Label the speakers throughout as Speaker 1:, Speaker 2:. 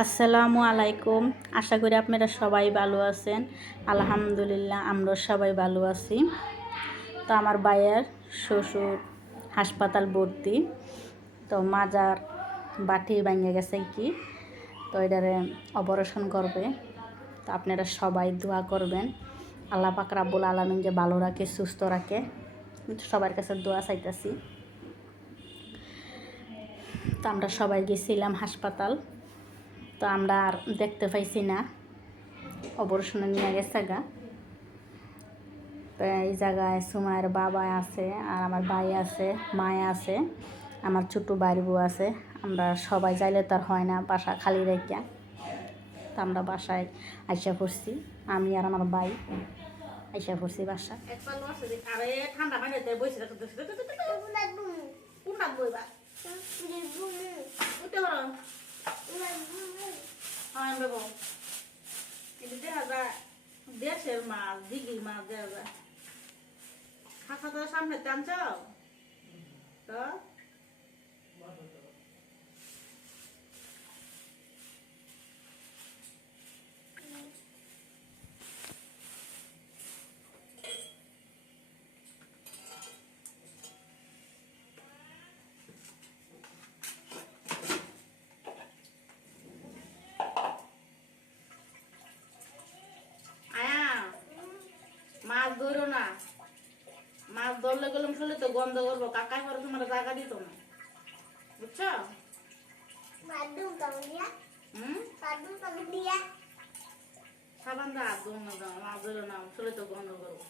Speaker 1: আসসালামু আলাইকুম। আশা করি আপনারা সবাই ভালো আছেন। আলহামদুলিল্লাহ আমরা সবাই ভালো আছি। তো আমার ভাইয়ের শ্বশুর হাসপাতাল ভর্তি। তো মাজার বাটি ভেঙে গেছে কি? তো এটারে অপারেশন করবে। তো আপনারা সবাই দোয়া করবেন। আল্লাহ পাক রাব্বুল আলমিন যে ভালো রাখে, সুস্থ রাখে। সবার কাছে দোয়া চাইতেছি। তো আমরা সবাই গেছিলাম হাসপাতাল। তো আমরা আর দেখতে পাইছি না। অপারেশনে নিয়ে গেছে গা। তো এই জায়গায় সুমায়ের বাবা আছে আর আমার ভাই আছে, মায় আছে, আমার ছোটো ভাইয়ের বউ আছে। আমরা সবাই যাইলে তার হয় না, বাসা খালি রেখে। তো আমরা বাসায় আইসা পড়ছি, আমি আর আমার ভাই আইসা পড়ছি বাসা।
Speaker 2: আরে ঠান্ডা হ্যাঁ বাবু কিন্তু দেখা যায়, দেশের মাছ, দিঘির মাছ দেখা যায়। খাতা সামনে টানছ? তো আয়া মাছ ধরো না গেলাম শুনলে তো গন্ধ করব। কাকাই পরে তোমার জায়গা দিত না। বুঝছ? হুম? সাবান দা হাত ধরো না দাও মাছ ধরো না শুনলে তো গন্ধ করব।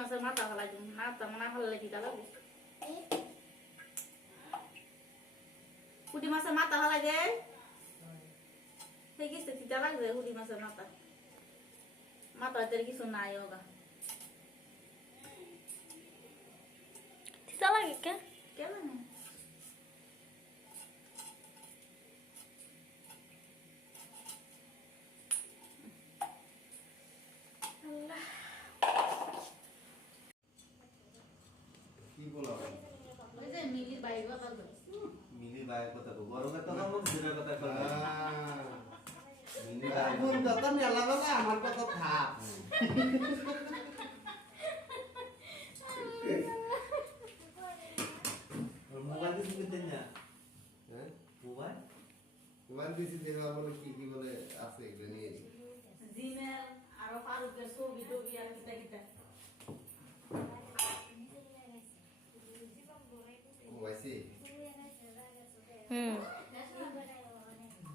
Speaker 2: মাছের মাথা ফেলাই দিন মাথা না ফেলালে কি লাগবে পুঁটি মাছের মাথা ফেলাই দে সেই কিছু তিতা লাগবে পুঁটি মাছের মাথা মাথা হয়তো কিছু নাই ওগা
Speaker 1: তিতা লাগে কে
Speaker 2: কেমন
Speaker 3: কি বলা?
Speaker 2: ওই যে মিলির কথা
Speaker 3: ভাইয়ের কথা কও। বড় কথা কও, দিনের কথা কও। মিলি
Speaker 4: কথা মেলা বেলা আমার কথা থাক
Speaker 3: ওর মোবাইল দিছি কিনতে না?
Speaker 4: হ্যাঁ
Speaker 3: মোবাইল?
Speaker 4: মোবাইল দিছি দেখা বলে কি কি বলে আছে এগুলো নিয়ে নি।
Speaker 2: জিমেল আরও ফারুকের ছবি টবি আর কিতা কিতা
Speaker 4: মোবাইছে
Speaker 1: হুম
Speaker 3: দিছে রেডি?
Speaker 1: কি জানি দেখছি না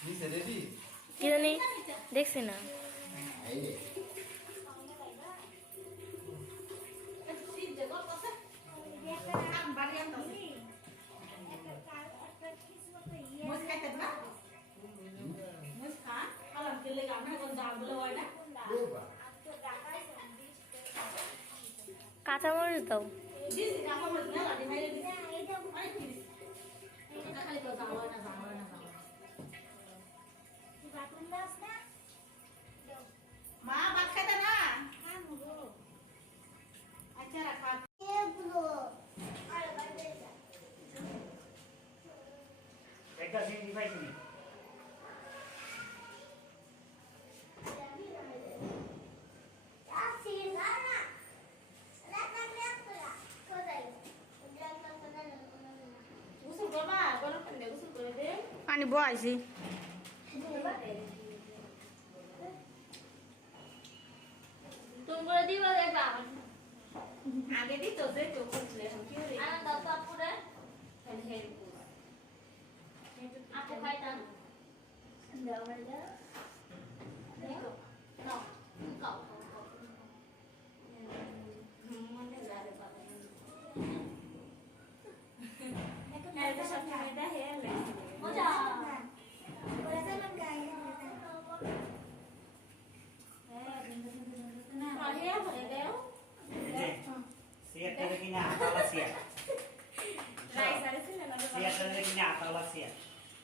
Speaker 4: এই নে
Speaker 2: শীত যে করতেছে বাড়ি আনতেছে মুজ খাইতে না মুজ খা আলাম কে লেগে আমরা কোন দাম বলে হয় না?
Speaker 4: ও বা
Speaker 1: কাঁচামরিচ দাও
Speaker 5: একটা
Speaker 2: গোসল করবা গরম পানি
Speaker 1: বয়াইছি
Speaker 6: তুমি করে দিবা
Speaker 2: আগে দিত যে চোখ খুলছিলে এখন কি হলো
Speaker 6: আনা দাও তো আপুরে আপু খাইতাম দাও করে দাও দেখো নাও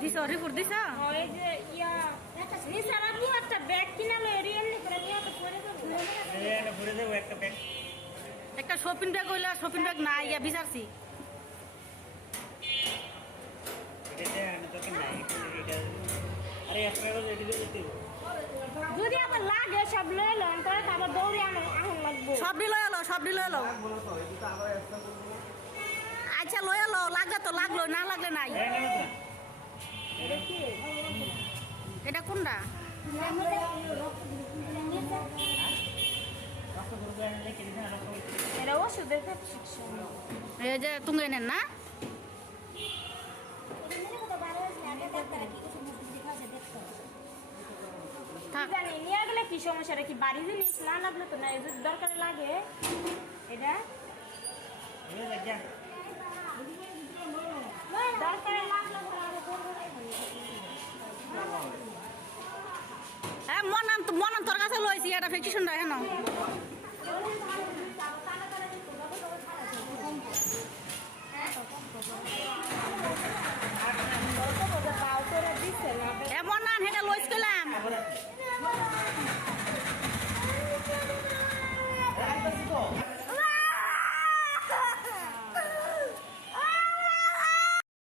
Speaker 2: দিছ রিপোর্ট দিছ
Speaker 7: ওই যে ইয়া নিসার আপু একটা ব্যাগ কিনালো এরিয়াল করে নিয়ে তো পরে দেবো।
Speaker 8: এটা ভরে দেবো একটা ব্যাগ
Speaker 2: একটা শপিং ব্যাগ হইলে শপিং ব্যাগ নাই ইয়া বিচারছি
Speaker 8: এটা আমি তোকে নাই এটা আরে একটা করে রেডি করে দিতে হবে।
Speaker 7: যদি আবার লাগে সব লয়ে লন তাহলে তো আবার দৌড়ে আনো আহন লাগবো
Speaker 2: সব দি লই এলো সব লই এলো আচ্ছা লই এলো লাগলে তো, লাগল, না লাগলে নাই। এটা কোনটা?
Speaker 7: এটা ওষুধের
Speaker 2: এই যে তুঙ্গে নেন না থাক
Speaker 7: জানি নিয়ে গেলে কি সমস্যা? রে কি বাড়ি জিনিস? না লাগলে তো না যদি দরকারে লাগে। এটা?
Speaker 8: এই দেখ যা।
Speaker 7: দরকারে লাগলে তো আরও করব না।
Speaker 2: হ্যাঁ মনান তো মনান তোর কাছে লইছি এটা হেন।
Speaker 7: হ্যাঁ